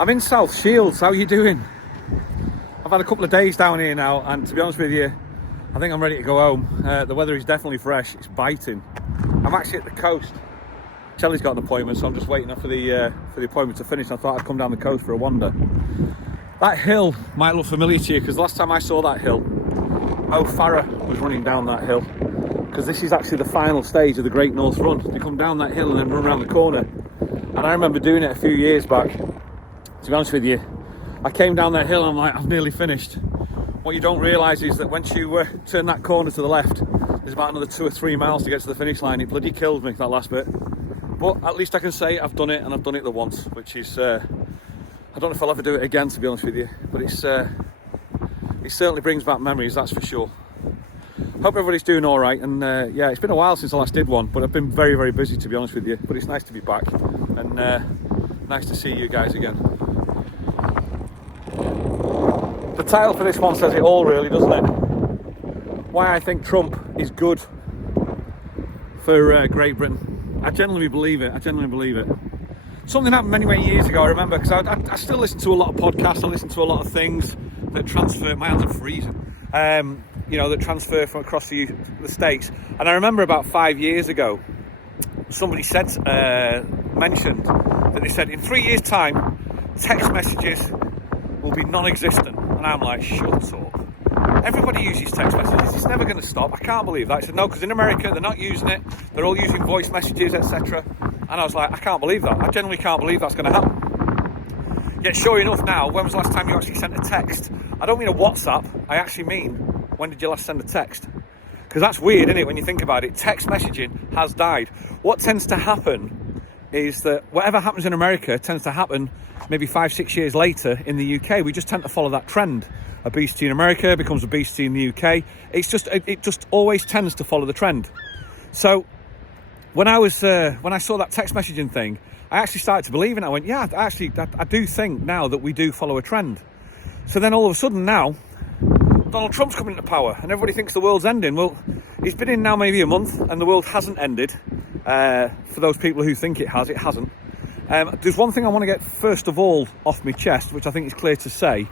I'm in South Shields. How are you doing? I've had a couple of days down here now, and to be honest with you, I think I'm ready to go home. The weather is definitely fresh. It's biting. I'm actually at the coast. Chelly's got an appointment, so I'm just waiting for the appointment to finish. I thought I'd come down the coast for a wander. That hill might look familiar to you, because last time I saw that hill, Mo Farah was running down that hill, because this is actually the final stage of the Great North Run. You come down that hill and then run around the corner. And I remember doing it a few years back. To be honest with you, I came down that hill and I'm like, I've nearly finished. What you don't realise is that once you turn that corner to the left, there's about another 2 or 3 miles to get to the finish line. It bloody killed me, that last bit. But at least I can say I've done it, and I've done it the once, which is, I don't know if I'll ever do it again, to be honest with you, but it certainly brings back memories, that's for sure. Hope everybody's doing all right, and yeah, it's been a while since I last did one, but I've been very, very busy, to be honest with you. But it's nice to be back, and nice to see you guys again. The title for this one says it all, really, doesn't it? Why I think Trump is good for Great Britain. I genuinely believe it. Something happened many, many years ago, I remember, because I still listen to a lot of podcasts. I listen to a lot of things that transfer. My hands are freezing. You know, that transfer from across the States. And I remember about 5 years ago, somebody mentioned that they said in 3 years' time, text messages will be non-existent. And I'm like, shut up. Everybody uses text messages. It's never going to stop. I can't believe that. I said, no, because in America, they're not using it. They're all using voice messages, etc. And I was like, I can't believe that. I genuinely can't believe that's going to happen. Yet, sure enough now, when was the last time you actually sent a text? I don't mean a WhatsApp. I actually mean, when did you last send a text? Because that's weird, isn't it, when you think about it? Text messaging has died. What tends to happen is that whatever happens in America tends to happen maybe 5-6 years later in the UK. We just tend to follow that trend. Obesity in America becomes obesity in the UK. It just always tends to follow the trend. So when I saw that text messaging thing, I actually started to believe in it. I went, yeah, I do think now that we do follow a trend. So then all of a sudden now, Donald Trump's coming into power and everybody thinks the world's ending. Well, he's been in now maybe a month and the world hasn't ended. For those people who think it has, it hasn't. There's one thing I want to get first of all off my chest, which I think is clear to say.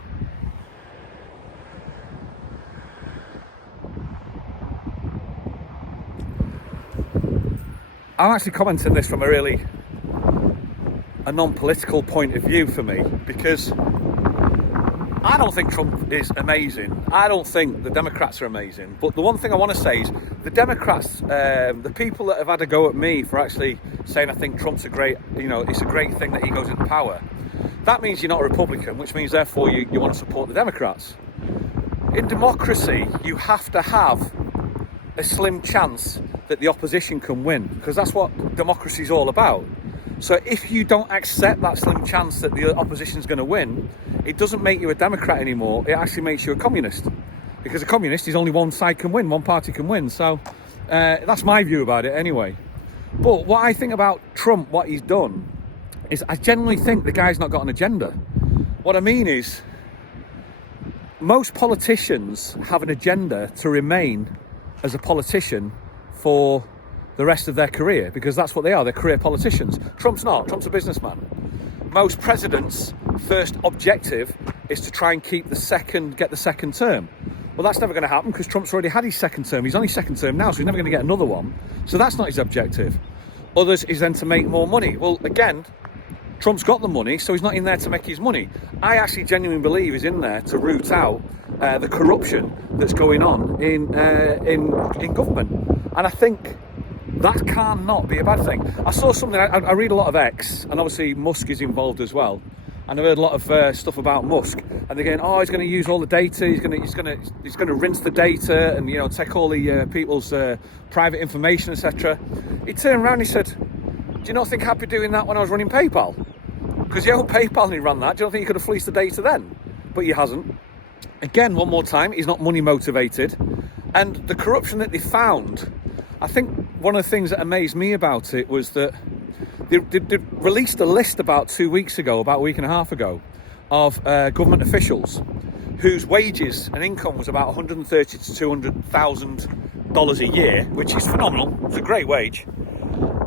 I'm actually commenting this from a non-political point of view for me, because I don't think Trump is amazing. I don't think the Democrats are amazing. But the one thing I want to say is the Democrats, the people that have had a go at me for actually saying I think Trump's it's a great thing that he goes into power. That means you're not a Republican, which means therefore you want to support the Democrats. In democracy, you have to have a slim chance that the opposition can win, because that's what democracy is all about. So if you don't accept that slim chance that the opposition is going to win, it doesn't make you a Democrat anymore. It actually makes you a communist, because a communist is only one side can win, one party can win. So that's my view about it anyway. But what I think about Trump, what he's done, is I genuinely think the guy's not got an agenda. What I mean is, most politicians have an agenda to remain as a politician for the rest of their career, because that's what they are. They're career politicians. Trump's not. Trump's a businessman. Most presidents' first objective is to try and get the second term. Well, that's never going to happen, because Trump's already had his second term. He's only second term now, so he's never going to get another one. So that's not his objective. Others is then to make more money. Well, again, Trump's got the money, so he's not in there to make his money. I actually genuinely believe he's in there to root out the corruption that's going on in government. And I think that cannot be a bad thing. I saw something, I read a lot of X, and obviously Musk is involved as well. And I've heard a lot of stuff about Musk, and they're going, oh, he's going to use all the data, he's going to rinse the data, and take all the people's private information, etc. He turned around and he said, do you not think I'd be doing that when I was running PayPal? Because he owned PayPal and he ran that. Do you not think he could have fleeced the data then? But he hasn't. Again, one more time, he's not money motivated. And the corruption that they found, I think one of the things that amazed me about it was that they released a list about 2 weeks ago, about a week and a half ago, of government officials whose wages and income was about $130,000 to $200,000 a year, which is phenomenal. It's a great wage.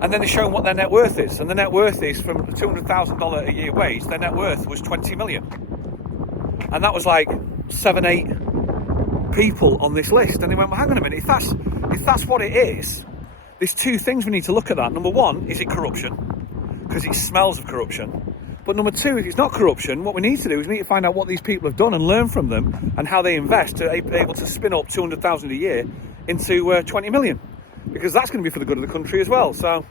And then they show them what their net worth is. And the net worth is from a $200,000 a year wage, their net worth was 20 million. And that was like 7, 8 people on this list. And they went, well, hang on a minute, if that's what it is, there's two things we need to look at that. Number one, is it corruption? Because it smells of corruption. But number two, if it's not corruption, what we need to do is we need to find out what these people have done and learn from them and how they invest to be able to spin up 200,000 a year into 20 million. Because that's going to be for the good of the country as well. So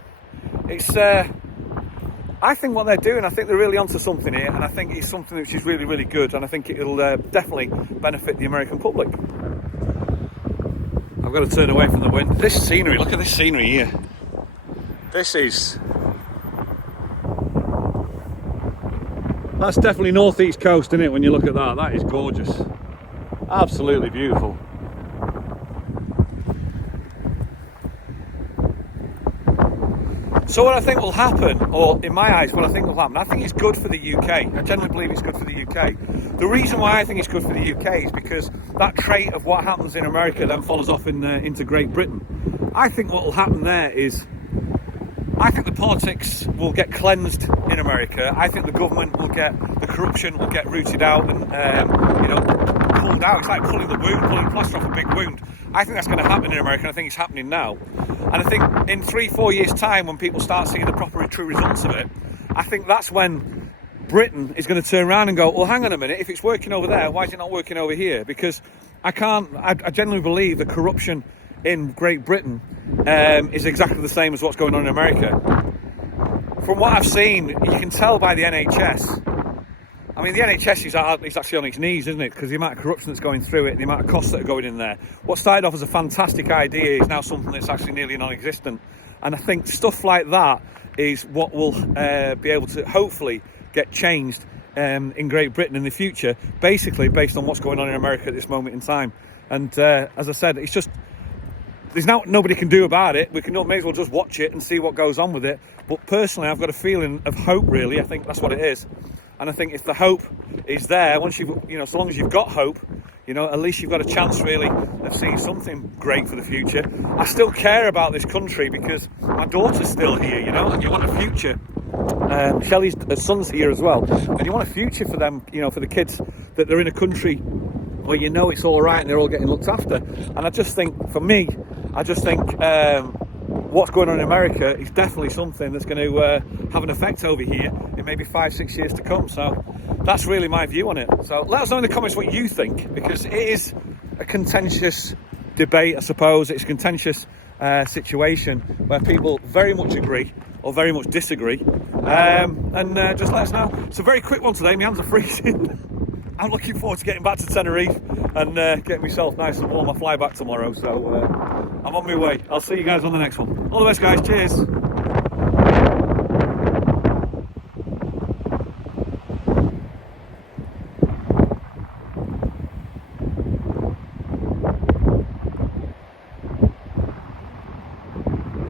it's, I think what they're doing, I think they're really onto something here, and I think it's something which is really, really good, and I think it'll definitely benefit the American public. I've got to turn away from the wind. This scenery, look at this scenery here. That's definitely northeast coast, isn't it, when you look at that? That is gorgeous. Absolutely beautiful. So what I think will happen, or in my eyes, what I think will happen, I think it's good for the UK. I genuinely believe it's good for the UK. The reason why I think it's good for the UK is because that trait of what happens in America then follows off into Great Britain. I think what will happen there is, I think the politics will get cleansed in America. I think the government will the corruption will get rooted out and, pulled out. It's like pulling plaster off a big wound. I think that's going to happen in America, and I think it's happening now. And I think in 3-4 years' time, when people start seeing the proper and true results of it, I think that's when Britain is going to turn around and go, well, hang on a minute, if it's working over there, why is it not working over here? Because I genuinely believe the corruption in Great Britain is exactly the same as what's going on in America. From what I've seen, you can tell by the NHS. I mean, the NHS is actually on its knees, isn't it? Because the amount of corruption that's going through it, the amount of costs that are going in there. What started off as a fantastic idea is now something that's actually nearly non-existent. And I think stuff like that is what will be able to hopefully get changed in Great Britain in the future, basically based on what's going on in America at this moment in time. And as I said, it's just, there's nobody can do about it. We may as well just watch it and see what goes on with it. But personally, I've got a feeling of hope, really. I think that's what it is. And I think if the hope is there, so long as you've got hope, at least you've got a chance, really, of seeing something great for the future. I still care about this country because my daughter's still here, and you want a future. Shelley's son's here as well. And you want a future for them, for the kids, that they're in a country where it's all right and they're all getting looked after. And I just think, for me, what's going on in America is definitely something that's going to have an effect over here in maybe 5-6 years to come. So that's really my view on it. So let us know in the comments what you think, because it is a contentious debate, I suppose. It's a contentious situation where people very much agree or very much disagree. Just let us know. It's a very quick one today. My hands are freezing. I'm looking forward to getting back to Tenerife and getting myself nice and warm. I fly back tomorrow, so I'm on my way. I'll see you guys on the next one. All the best, guys. Cheers.